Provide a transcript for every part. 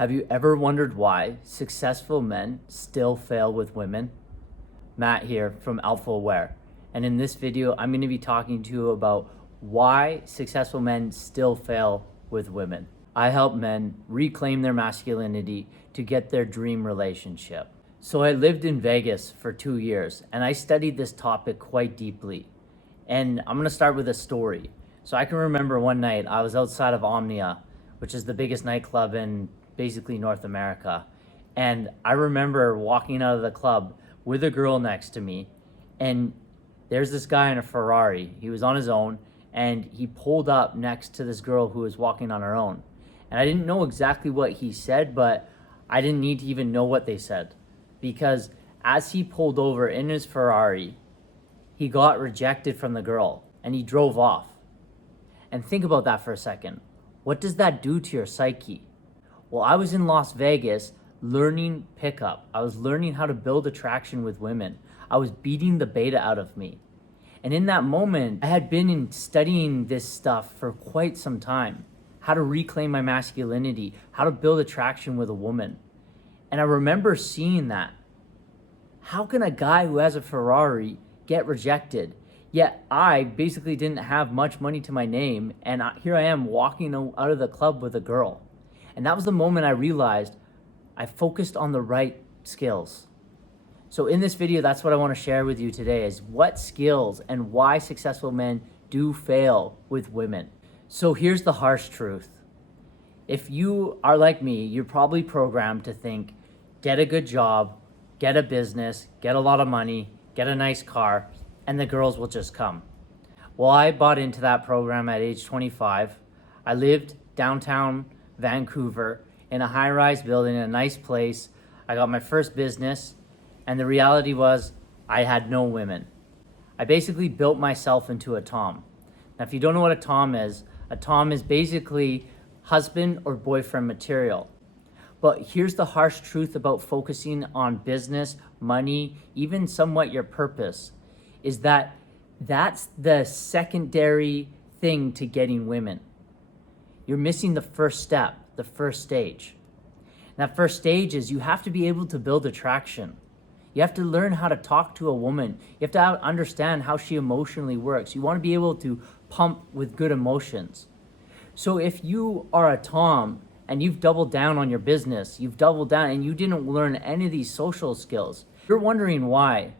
Have you ever wondered why successful men still fail with women? Matt here from Alpha Aware. And in this video, I'm going to be talking to you about why successful men still fail with women. I help men reclaim their masculinity to get their dream relationship. So I lived in Vegas for 2 years and I studied this topic quite deeply. And I'm going to start with a story. So I can remember one night I was outside of Omnia, which is the biggest nightclub in basically North America. And I remember walking out of the club with a girl next to me, and there's this guy in a Ferrari. He was on his own, and he pulled up next to this girl who was walking on her own. And I didn't know exactly what he said, but I didn't need to even know what they said, because as he pulled over in his Ferrari, he got rejected from the girl and he drove off. And think about that for a second. What does that do to your psyche? Well, I was in Las Vegas learning pickup. I was learning how to build attraction with women. I was beating the beta out of me. And in that moment, I had been studying this stuff for quite some time. How to reclaim my masculinity, how to build attraction with a woman. And I remember seeing that. How can a guy who has a Ferrari get rejected? Yet I basically didn't have much money to my name, and here I am walking out of the club with a girl. And that was the moment I realized I focused on the right skills. So in this video, that's what I want to share with you today, is what skills and why successful men do fail with women. So here's the harsh truth. If you are like me, you're probably programmed to think, get a good job, get a business, get a lot of money, get a nice car, and the girls will just come. Well, I bought into that program at age 25. I lived downtown Vancouver in a high-rise building in a nice place. I got my first business, and the reality was I had no women. I basically built myself into a Tom. Now, if you don't know what a Tom is basically husband or boyfriend material. But here's the harsh truth about focusing on business, money, even somewhat your purpose, is that that's the secondary thing to getting women. You're missing the first step, the first stage. And that first stage is you have to be able to build attraction. You have to learn how to talk to a woman. You have to understand how she emotionally works. You want to be able to pump with good emotions. So if you are a Tom and you've doubled down on your business, you've doubled down and you didn't learn any of these social skills, you're wondering why.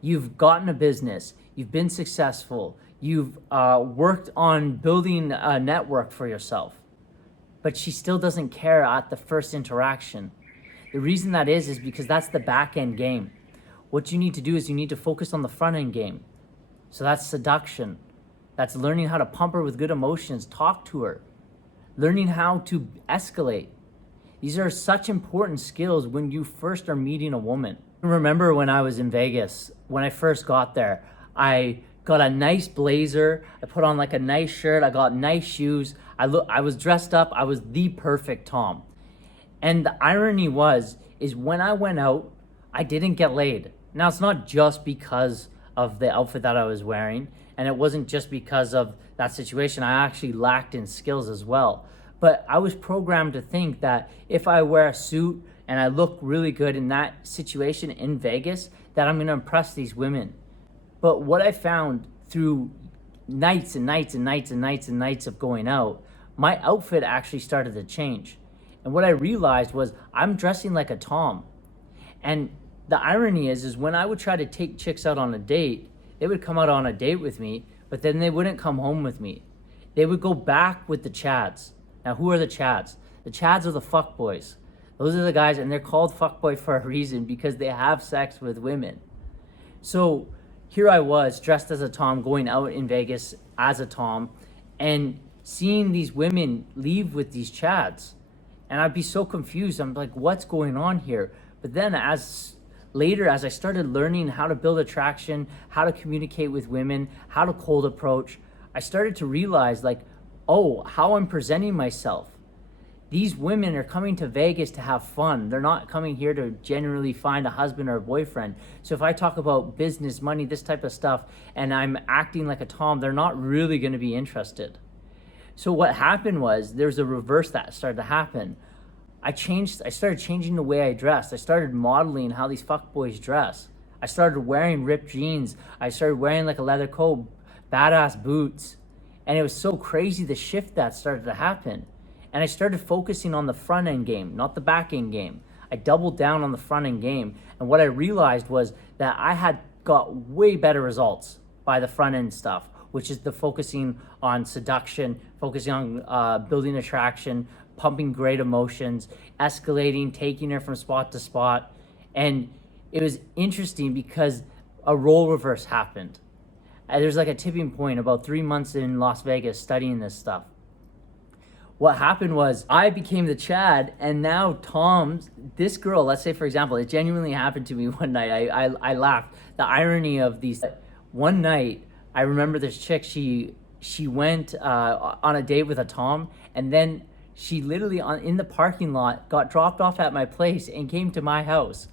You've gotten a business, you've been successful, you've worked on building a network for yourself, but she still doesn't care at the first interaction. The reason that is because that's the back end game. What you need to do is you need to focus on the front end game. So that's seduction. That's learning how to pump her with good emotions, talk to her, learning how to escalate. These are such important skills when you first are meeting a woman. I remember when I was in Vegas, when I first got there, I got a nice blazer, I put on like a nice shirt, I got nice shoes, I was dressed up, I was the perfect Tom. And the irony is when I went out, I didn't get laid. Now, it's not just because of the outfit that I was wearing, and it wasn't just because of that situation. I actually lacked in skills as well. But I was programmed to think that if I wear a suit and I look really good in that situation in Vegas, that I'm gonna impress these women. But what I found through nights and nights and nights and nights and nights of going out, my outfit actually started to change. And what I realized was I'm dressing like a Tom. And the irony is when I would try to take chicks out on a date, they would come out on a date with me, but then they wouldn't come home with me. They would go back with the Chads. Now, who are the Chads? The Chads are the fuckboys. Those are the guys, and they're called fuckboy for a reason because they have sex with women. So here I was dressed as a Tom, going out in Vegas as a Tom, and seeing these women leave with these Chads. And I'd be so confused. I'm like, what's going on here? But then as I started learning how to build attraction, how to communicate with women, how to cold approach, I started to realize like, oh, how I'm presenting myself. These women are coming to Vegas to have fun. They're not coming here to generally find a husband or a boyfriend. So if I talk about business, money, this type of stuff, and I'm acting like a Tom, they're not really going to be interested. So what happened was there's a reverse that started to happen. I started changing the way I dressed. I started modeling how these fuckboys dress. I started wearing ripped jeans. I started wearing like a leather coat, badass boots. And it was so crazy the shift that started to happen. And I started focusing on the front end game, not the back end game. I doubled down on the front end game. And what I realized was that I had got way better results by the front end stuff, which is the focusing on seduction, focusing on building attraction, pumping great emotions, escalating, taking her from spot to spot. And it was interesting because a role reverse happened. There's like a tipping point about 3 months in Las Vegas studying this stuff. What happened was I became the Chad, and now this girl, let's say for example, it genuinely happened to me one night. I laughed. The irony of these. One night, I remember this chick, she went on a date with a Tom, and then she literally in the parking lot got dropped off at my place and came to my house.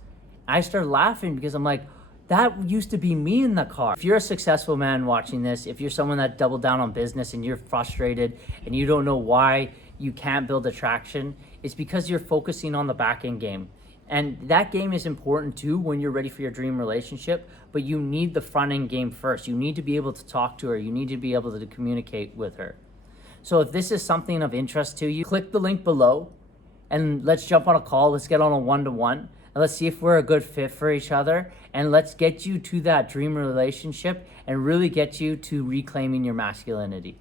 I started laughing because I'm like, that used to be me in the car. If you're a successful man watching this, if you're someone that doubled down on business and you're frustrated and you don't know why you can't build attraction, it's because you're focusing on the back end game. And that game is important too when you're ready for your dream relationship, but you need the front end game first. You need to be able to talk to her. You need to be able to communicate with her. So if this is something of interest to you, click the link below and let's jump on a call. Let's get on a one-to-one and let's see if we're a good fit for each other. And let's get you to that dream relationship and really get you to reclaiming your masculinity.